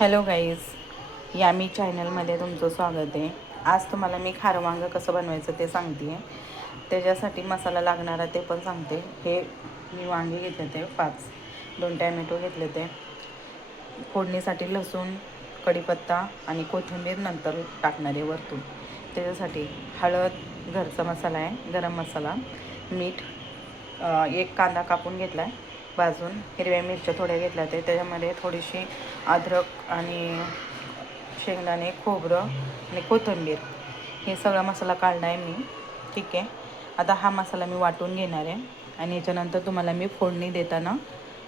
Hello guys, यामी चॅनलमध्ये तुमचं स्वागत आहे. आज तुम्हाला मी खारं वांगं कसं बनवायचं ते सांगते आहे. त्याच्यासाठी मसाला लागणारा ते पण सांगते. हे मी वांगे घेतले ते 5, 2 टॅमॅटो घेतले ते, फोडणीसाठी लसूण, कढीपत्ता आणि कोथिंबीर नंतर टाकणारे वरतून. त्याच्यासाठी हळद, घरचा मसाला आहे, गरम मसाला, मीठ, एक कांदा कापून घेतला आहे भाजून, हिरव्या मिरच्या थोड्या घेतल्या ते, त्याच्यामध्ये थोडीशी अद्रक आणि शेंगदाणे, खोबरं आणि कोथिंबीर, हे सगळा मसाला काढला आहे मी. ठीक आहे. आता हा मसाला मी वाटून घेणार आहे आणि याच्यानंतर तुम्हाला मी फोडणी देताना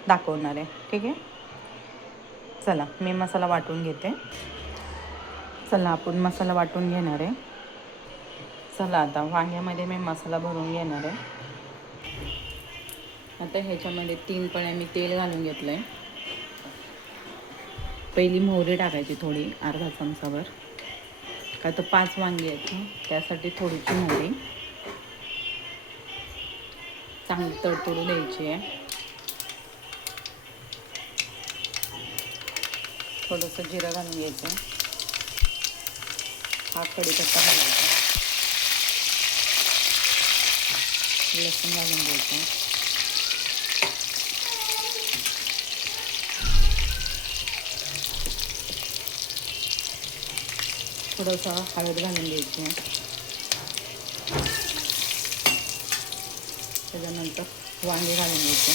दाखवणार आहे. ठीक आहे. चला मी मसाला वाटून घेते. चला आपण मसाला वाटून घेणार आहे. चला आता वांग्यामध्ये मी मसाला भरून घेणार आहे. आता ह्याच्यामध्ये 3 पळ्या मी तेल घालून घेतलं आहे. पहिली मोहरी टाकायची थोडी, अर्धा चमचाभर, का तर 5 वांगी आहेत त्यासाठी थोडीशी मोहरी चांगली तडतडू द्यायची आहे. थोडंसं जिरं घालून घ्यायचं, हा कढीपत्ता घालायचा, लसूण घालून घ्यायचं, थोडंसं हळद घालून घ्यायची, त्याच्यानंतर वांगे घालून घ्यायचे,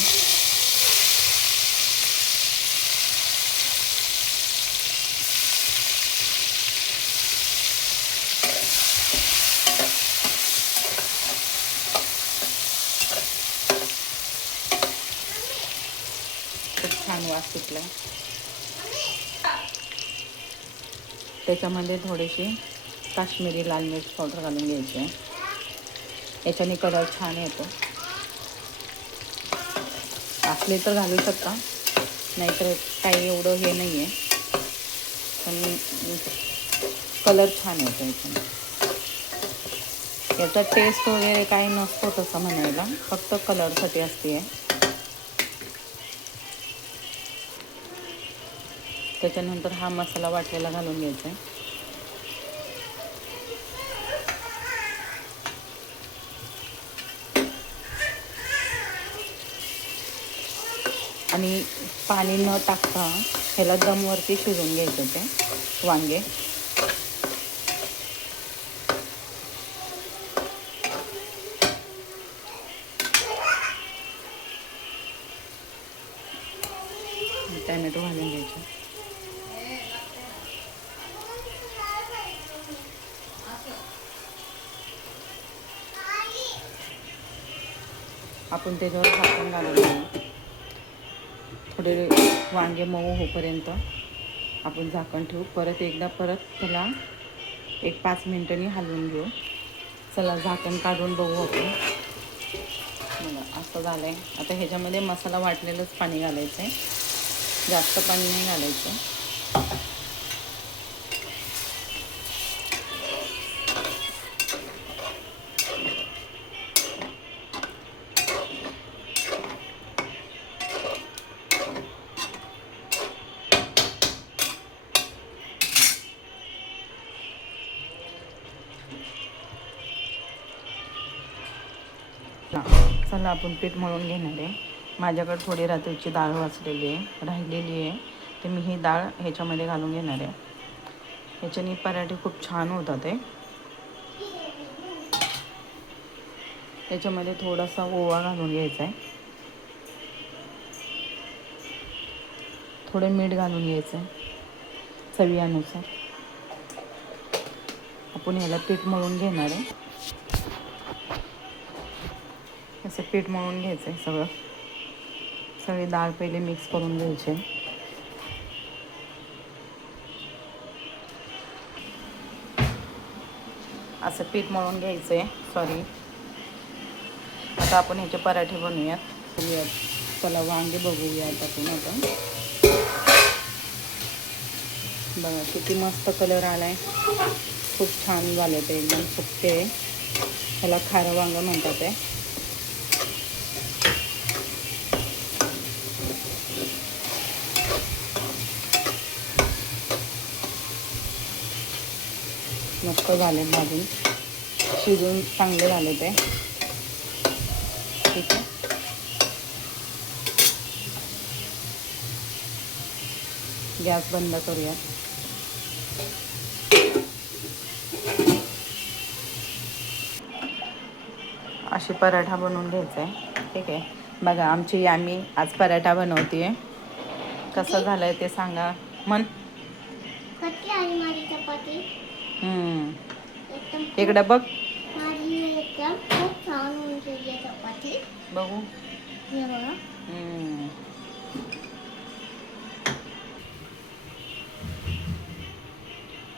खूप छान वास सुटला. त्याच्यामध्ये थोडीशी काश्मीरी लाल मिर्च पावडर घालून घ्यायची, याच्याने कलर छान येतो. असले तर घालू शकता, नाहीतर काही एवढं हे नाही आहे, पण कलर छान येतो याच्याने. याचा टेस्ट वगैरे काही नसतो तसं म्हणायला, फक्त कलरसाठी असते. त्याच्यानंतर हा मसाला वाटलेला घालून घ्यायचा आहे. आणि पाणी न टाकता ह्याला दमवरती शिजवून घ्यायचं ते वांगे. टॅमॅटो घालून घ्यायचे, आपण त्याच्यावर झाकण घालून घेऊ. थोडे वांगे मऊ होईपर्यंत आपण झाकण ठेवू. परत त्याला 1-5 मिनिटांनी हलवून घेऊ. चला झाकण काढून बघू आपण. बघा असं झालं आहे. आता ह्याच्यामध्ये मसाला वाटलेलंच पाणी घालायचं आहे, जास्त पाणी नाही घालायचं. चला आपण पीठ मळून घेणार आहे. माझ्याकडे थोडी रात्रीची डाळ वाचलेली आहे, राहिलेली आहे, तर मी ही डाळ ह्याच्यामध्ये घालून घेणार आहे. ह्याच्याने पराठे खूप छान होतात आहे. त्याच्यामध्ये थोडासा ओवा घालून घ्यायचा आहे, थोडं मीठ घालून घ्यायचं आहे चवीनुसार. आपण ह्याला पीठ मळून घेणार आहे. असं पीठ मळून घ्यायचं आहे सगळी डाळ पहिले मिक्स करून घ्यायचे. असं पीठ मळून घ्यायचं आहे. आता आपण ह्याचे पराठे बनवूयात. चला वांगे बघूयात आपण. बघा किती मस्त कलर आला आहे, खूप छान झालं ते, एकदम सुके. ह्याला खारं वांगं म्हणतात आहे. मस्त झाले भाजून, शिजून चांगले झाले ते. ठीक आहे. गॅस बंद करूया. अशी पराठा बनवून घ्यायचा आहे. ठीक आहे. बघा आमची यामी आज पराठा बनवते आहे. कसं झालं आहे ते सांगा. मन कशी आहे माझी चपाती? इकडं बघ. माझी एकदम खूप छान होऊन गेली चपाती. बघू. हे बघा.